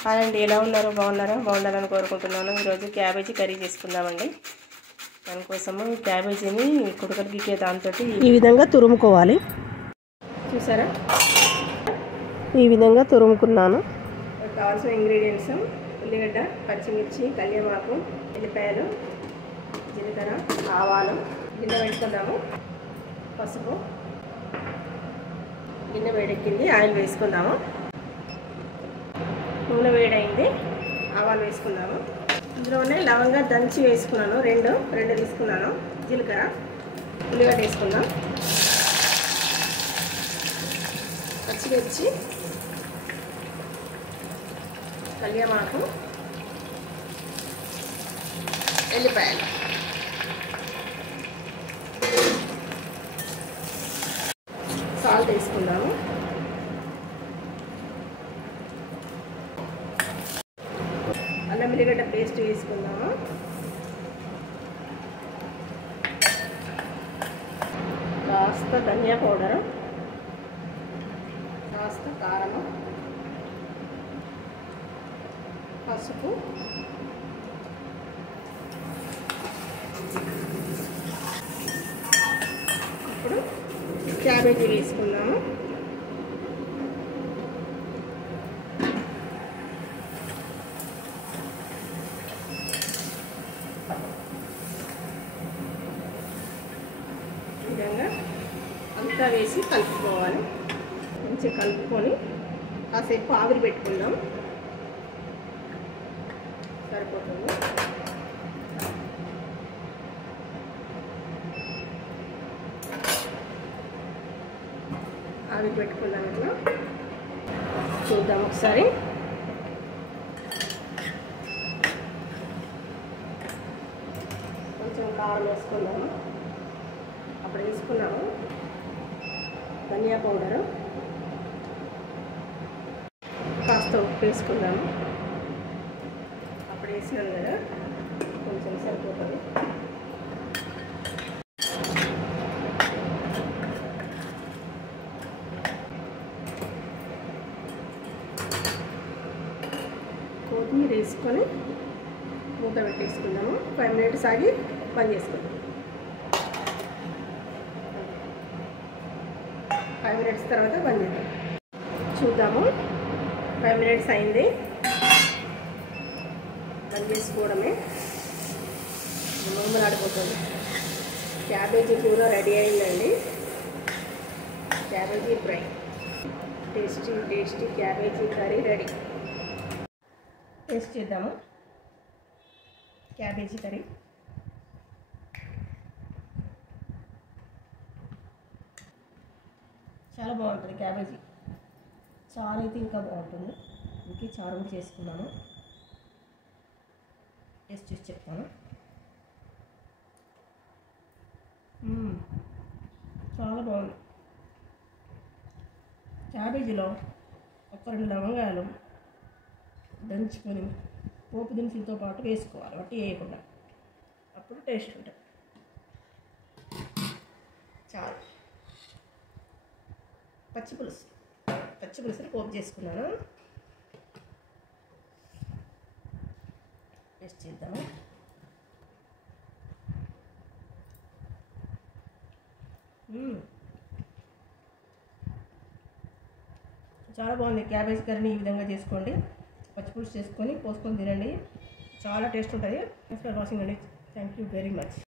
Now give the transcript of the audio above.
Hi అండి, ఎలా ఉన్నారు? బాగున్నారని కోరుకుంటున్నాను. ఈరోజు క్యాబేజీ కర్రీ చేసుకుందామండి. దానికోసము క్యాబేజీని కుడకలు గీకే దాంతో ఈ విధంగా తురుముకోవాలి. చూసారా, ఈ విధంగా తురుముకున్నాను. కావాల్సిన ఇంగ్రీడియంట్స్: ఉల్లిగడ్డ, పచ్చిమిర్చి, కల్యమాకు, ఎల్లిపాయలు, జీలకర్ర, ఆవాలు. గిన్నె పెట్టుకుందాము. పసుపు, గిన్నె వేడెక్కింది, ఆయిల్ వేసుకుందాము. నూనె వేడైంది, ఆవాలు వేసుకుందాము. ఇందులోనే లవంగా దంచి వేసుకున్నాను, రెండు తీసుకున్నాను. జీలకర్ర, ఉల్లిగడ్డ వేసుకుందాం. పచ్చిమిర్చి, కల్యమాకు, ఎల్లిపాయలు. సాల్ట్ వేసుకుందాము. అల్లం వెల్లిగడ్డ పేస్ట్ వేసుకుందాము. కాస్త ధనియా పౌడరు, కాస్త కారము, పసుపు, ఇప్పుడు క్యాబేజీ వేసుకుందాము. విధంగా అంతా వేసి కలుపుకోవాలి. మంచిగా కలుపుకొని కాసేపు ఆవిరి పెట్టుకుందాం. సరిపోతుంది. ఆవిరి పెట్టుకుందాం. ఇట్లా చూద్దాం ఒకసారి. కొంచెం కారం వేసుకుందాము. అప్పుడు వేసుకున్నాము ధనియా పౌడరు, కాస్త ఉప్పు వేసుకుందాము. అప్పుడు వేసినాను కదా, కొంచెం సరిపోతుంది. కొత్తిమీర వేసుకొని మూత పెట్టేసుకుందాము. 5 minutes ఆగి బంద్ చేసుకుందాం. 5 minutes తర్వాత బంద్ చేద్దాం. చూద్దాము. 5 minutes అయింది. బంద్ చేసుకోవడమే. ఆడిపోతుంది. క్యాబేజీ కూర రెడీ అయిందండి. Cabbage fry, tasty cabbage curry ready. Taste చేద్దాము. క్యాబేజీ కర్రీ చాలా బాగుంటుంది. క్యాబేజీ చారు అయితే ఇంకా బాగుంటుంది. ఇంకే చారు కూడా చేసుకున్నాను. టేస్ట్ చూసి చెప్తాను. చాలా బాగుంది. క్యాబేజీలో ఒక 2 లవంగాలు దంచుకొని పోపు దినుసులతో పాటు వేసుకోవాలి, వట్టి వేయకుండా. అప్పుడు టేస్ట్ ఉంటుంది. చాలు. పచ్చిపులుసుని పోపు చేసుకున్నాను. టేస్ట్ చేద్దాము. చాలా బాగుంది. క్యాబేజ్ కర్రీని ఈ విధంగా చేసుకోండి. పచ్చిపులుసు చేసుకొని పోసుకొని తినండి. చాలా టేస్ట్ ఉంటుంది. థ్యాంక్స్ ఫర్ వాచింగ్ అండి. Thank you very much.